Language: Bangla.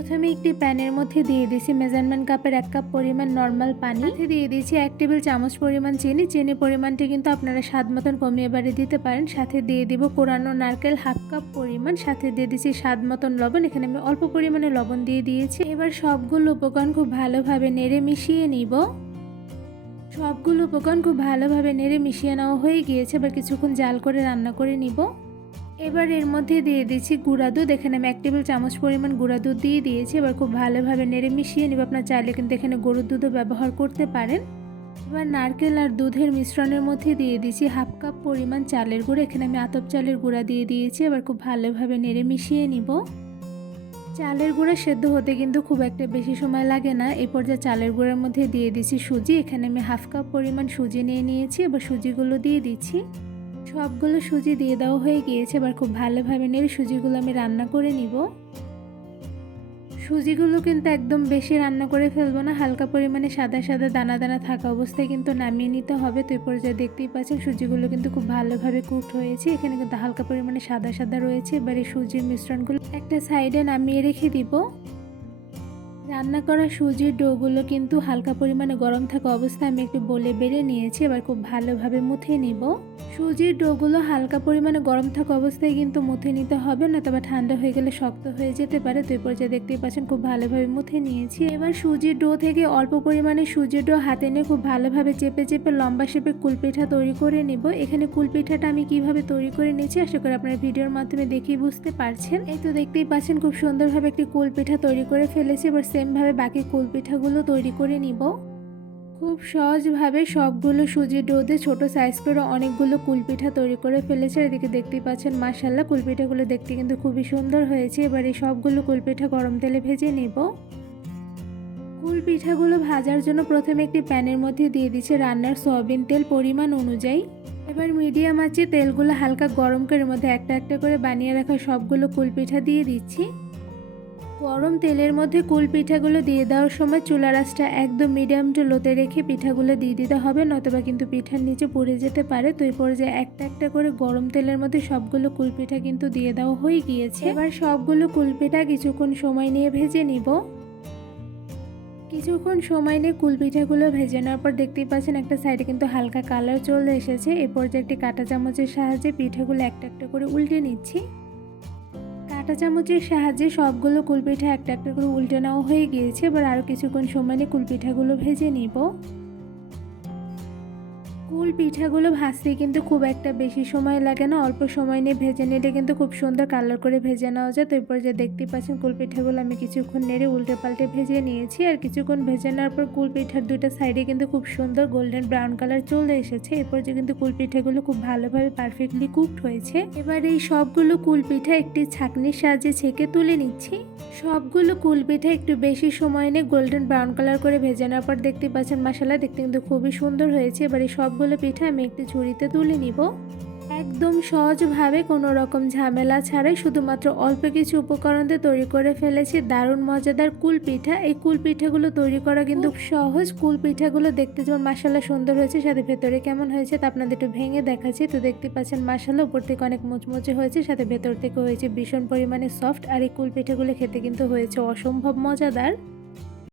প্রথমে একটি প্যানের মধ্যে দিয়ে দিয়েছি মেজারমেন্ট কাপের 1 কাপ পরিমাণ নর্মাল পানি, সাথে দিয়ে দিয়েছি 1 টেবিল চামচ পরিমাণ চিনি। চিনি পরিমাণটি কিন্তু আপনারা স্বাদ মতন কমিয়ে বাড়িয়ে দিতে পারেন। সাথে দিয়ে দিব কোরানো নারকেল 1/2 কাপ পরিমাণ, সাথে দিয়ে দিয়েছি স্বাদ মতন লবণ। এখানে আমি অল্প পরিমাণে লবণ দিয়ে দিয়েছি। এবার সবগুলো উপকরণ খুব ভালোভাবে নেড়ে মিশিয়ে নিব। সবগুলো উপকরণ খুব ভালোভাবে নেড়ে মিশিয়ে নেওয়া হয়ে গিয়েছে। এবার কিছুক্ষণ জাল করে রান্না করে নিব। এবার এর মধ্যে দিয়ে দিচ্ছি গুঁড়া দুধ। এখানে আমি 1 টেবিল চামচ পরিমাণ গুঁড়া দুধ দিয়ে দিয়েছি। এবার খুব ভালোভাবে নেড়ে মিশিয়ে নিব। আপনার চাইলে কিন্তু এখানে গরুর দুধও ব্যবহার করতে পারেন। এবার নারকেল আর দুধের মিশ্রণের মধ্যে দিয়ে দিয়েছি 1/2 কাপ পরিমাণ চালের গুঁড়া। এখানে আমি আতপ চালের গুঁড়া দিয়ে দিয়েছি। এবার খুব ভালোভাবে নেড়ে মিশিয়ে নিব। চালের গুঁড়া সেদ্ধ হতে কিন্তু খুব একটা বেশি সময় লাগে না। এই পর্যায়ে চালের গুঁড়ার মধ্যে দিয়ে দিচ্ছি সুজি। এখানে আমি 1/2 কাপ পরিমাণ সুজি নিয়ে নিয়েছি। এবার সুজিগুলো দিয়ে দিচ্ছি। সবগুলো সুজি দিয়ে দেওয়া হয়ে গিয়েছে। এবার খুব ভালোভাবে নেড়ে সুজিগুলো আমি রান্না করে নিব। সুজিগুলো কিন্তু একদম বেশি রান্না করে ফেলবো না, হালকা পরিমাণে সাদা সাদা দানা দানা থাকা অবস্থায় কিন্তু নামিয়ে নিতে হবে। তো এই পর্যায়ে দেখতেই পাচ্ছেন সুজিগুলো কিন্তু খুব ভালোভাবে কুকড হয়েছে। এখানে কিন্তু হালকা পরিমাণে সাদা সাদা রয়েছে। এবার এই সুজির মিশ্রণগুলো একটা সাইডে নামিয়ে রেখে দিব। রান্না করা সুজির ডোগুলো কিন্তু হালকা পরিমাণে গরম থাকা অবস্থায় আমি একটু বলে বেড়ে নিয়েছি। এবার খুব ভালোভাবে মুথে নিব। সুজির ডোগুলো হালকা পরিমাণে গরম থাকা অবস্থায় কিন্তু মুথে নিতে হবে না, তবে ঠান্ডা হয়ে গেলে শক্ত হয়ে যেতে পারে। তো এই পর্যায়ে দেখতেই পাচ্ছেন খুব ভালোভাবে মুথে নিয়েছি। এবার সুজির ডো থেকে অল্প পরিমাণে সুজির ডো হাতে নিয়ে খুব ভালোভাবে চেপে চেপে লম্বা শেপে কুলপিঠা তৈরি করে নিব। এখানে কুলপিঠাটা আমি কিভাবে তৈরি করে নিয়েছি আশা করি আপনারা ভিডিওর মাধ্যমে দেখেই বুঝতে পারছেন। এই তো দেখতেই পাচ্ছেন খুব সুন্দরভাবে একটি কুলপিঠা তৈরি করে ফেলেছি। এবার সেমভাবে বাকি কুলপিঠাগুলো তৈরি করে নিব। খুব সহজভাবে সবগুলো সুজির ডো দিয়ে ছোটো সাইজ করে অনেকগুলো কুলপিঠা তৈরি করে ফেলেছে। এদিকে দেখতেই পাচ্ছেন মাশাআল্লাহ কুলপিঠাগুলো দেখতে কিন্তু খুবই সুন্দর হয়েছে। এবার এই সবগুলো কুলপিঠা গরম তেলে ভেজে নেব। কুলপিঠাগুলো ভাজার জন্য প্রথমে একটি প্যানের মধ্যে দিয়ে দিচ্ছে রান্নার সয়াবিন তেল পরিমাণ অনুযায়ী। এবার মিডিয়াম আঁচে তেলগুলো হালকা গরম করে মধ্যে একটা একটা করে বানিয়ে রাখা সবগুলো কুলপিঠা দিয়ে দিচ্ছি। গরম তেলের মধ্যে কুলপিঠাগুলো দিয়ে দেওয়ার সময় চুলার আঁচটা একদম মিডিয়াম টু লোতে রেখে পিঠাগুলো দিয়ে দিতে হবে, নতুবা কিন্তু পিঠার নিচে পুড়ে যেতে পারে। তো এই পর্যায়ে একটা একটা করে গরম তেলের মধ্যে সবগুলো কুলপিঠা কিন্তু দিয়ে দেওয়া হয়ে গিয়েছে। এবার সবগুলো কুলপিঠা কিছুক্ষণ সময় নিয়ে ভেজে নিব। কিছুক্ষণ সময় নিয়ে কুলপিঠাগুলো ভেজে নেওয়ার পর দেখতেই পাচ্ছেন একটা সাইডে কিন্তু হালকা কালার চলে এসেছে। এই পর্যায়ে একটি কাঁটা চামচের সাহায্যে পিঠাগুলো একটা একটা করে উল্টে নিচ্ছি। কাঁটা চামচের সাহায্যে সবগুলো কুলপিঠা একটা একটা করে উল্টে নেওয়া হয়ে গিয়েছে। এবার আরও কিছুক্ষণ সময় নিয়ে কুলপিঠাগুলো ভেজে নিব। কুলপিঠাগুলো ভাজতে কিন্তু খুব একটা বেশি সময় লাগে না, অল্প সময় নিয়ে ভেজে নিলে কিন্তু খুব সুন্দর কালার করে ভেজে নেওয়া যায়। তো এরপর যে দেখতেই পাচ্ছেন কুলপিঠাগুলো আমি কিছুক্ষণ নেড়ে উল্টে পাল্টে ভেজে নিয়েছি। আর কিছুক্ষণ ভেজে নেওয়ার পর কুলপিঠার দুইটা সাইডে কিন্তু খুব সুন্দর গোল্ডেন ব্রাউন কালার চলে এসেছে। এরপর যে কিন্তু কুলপিঠাগুলো খুব ভালোভাবে পারফেক্টলি কুকড হয়েছে। এবার এই সবগুলো কুলপিঠা একটি ছাঁকনির সাহায্যে ছেঁকে তুলে নিচ্ছি। সবগুলো কুলপিঠা একটু বেশি সময় নিয়ে গোল্ডেন ব্রাউন কালার করে ভেজে নেওয়ার পর দেখতেই পাচ্ছেন মাশাআল্লাহ দেখতে কিন্তু খুবই সুন্দর হয়েছে। এবার এই সবগুলো পিঠা আমি একটি ঝুড়িতে তুলে নিব। একদম সহজভাবে কোনো রকম ঝামেলা ছাড়াই শুধুমাত্র অল্প কিছু উপকরণ দিয়ে তৈরি করে ফেলেছি দারুণ মজাদার কুলপিঠা। এই কুলপিঠাগুলো তৈরি করা কিন্তু সহজ। কুলপিঠাগুলো দেখতে যেমন মাশাআল্লাহ সুন্দর হয়েছে, সাথে ভেতরে কেমন হয়েছে তা আপনাদের একটু ভেঙে দেখাচ্ছি। তো দেখতে পাচ্ছেন মাশাআল্লাহ উপর থেকে অনেক মুচমুচে হয়েছে, সাথে ভেতর থেকে হয়েছে ভীষণ পরিমাণে সফট। আর এই কুলপিঠাগুলো খেতে কিন্তু হয়েছে অসম্ভব মজাদার।